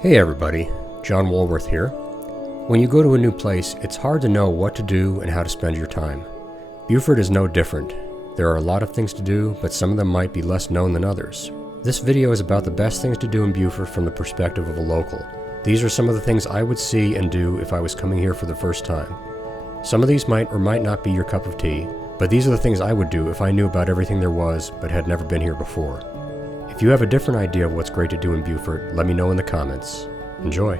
Hey everybody, John Woolworth here. When you go to a new place, it's hard to know what to do and how to spend your time. Beaufort is no different. There are a lot of things to do, but some of them might be less known than others. This video is about the best things to do in Beaufort from the perspective of a local. These are some of the things I would see and do if I was coming here for the first time. Some of these might or might not be your cup of tea, but these are the things I would do if I knew about everything there was but had never been here before. If you have a different idea of what's great to do in Beaufort, let me know in the comments. Enjoy!